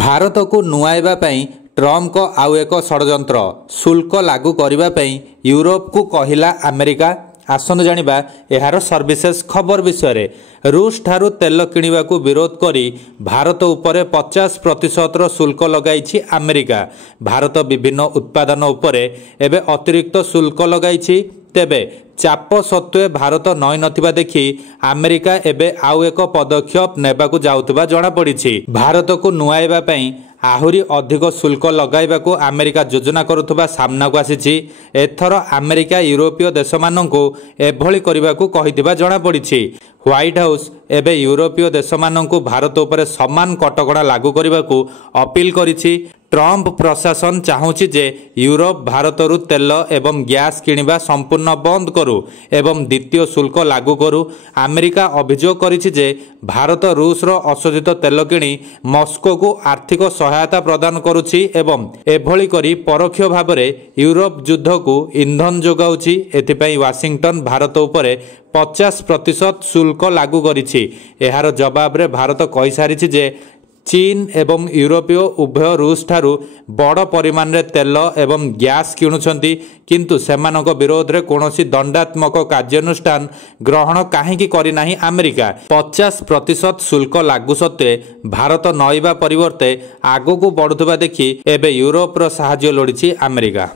भारत को नुआइबा पई ट्रम्प को आउ एक षड्यंत्र शुल्क लागू करने पई यूरोप को कहिला अमेरिका। आसनु जानिबा एहार सर्विसेस खबर विषय रे। रूस ठारू तेल किणवा को विरोध करी भारत उपरे 50% शुल्क लगाइछि अमेरिका। भारत विभिन्न उत्पादन उपरे एबे अतिरिक्त शुल्क लगाइछि। तेबे चाप सत्वे भारत नई नथिबा देखि अमेरिका एबे आउ एक पदक्षेप नेबाकू जाउतबा जणा पड़िछि। भारत को नुआइबा पई आहुरी अधिक शुल्क लगाइबाकू अमेरिका योजना करुथबा सामना को आसीछि। एथर अमेरिका यूरोपीय देश माननकू एभली करिबाकू कहिथिबा जणा पड़िछि। व्हाइट हाउस एबे यूरोपीय देश माननकू भारत उपरे समान कटकड़ा लागू करिबाकू अपील करिछि। ट्रम्प प्रशासन चाहूछि जे यूरोप भारतरू तेल एवं गैस किणवा संपूर्ण बंद करू एवं द्वितीय शुल्क लागू करू। अमेरिका अभियोग करिछि जे भारत रूस रो अशोधित तेल किणी मस्को को आर्थिक सहायता प्रदान करुछि एवं एभली करी परोक्ष भाबरे यूरोप युद्ध को ईंधन जोगाउछि। एथिपई वाशिंगटन भारत उपरे 50% शुल्क लागू करिछि। एहार जवाब रे भारत कहि सारिछि जे चीन एवं यूरोपीय उभय रूस ठारू बड़ परिमाण रे तेल एवं गैस किणुछंती, किंतु सेमानक विरोध रे कोनोसी दंडात्मक कार्यानुष्ठान ग्रहण काहेकि करि नाही अमेरिका। 50% शुल्क लागू सत्वे भारत नईबा परिवर्ते आगो को बढ़ुवा देखि एबे यूरोप रो साहाय्य लोड़िछि अमेरिका।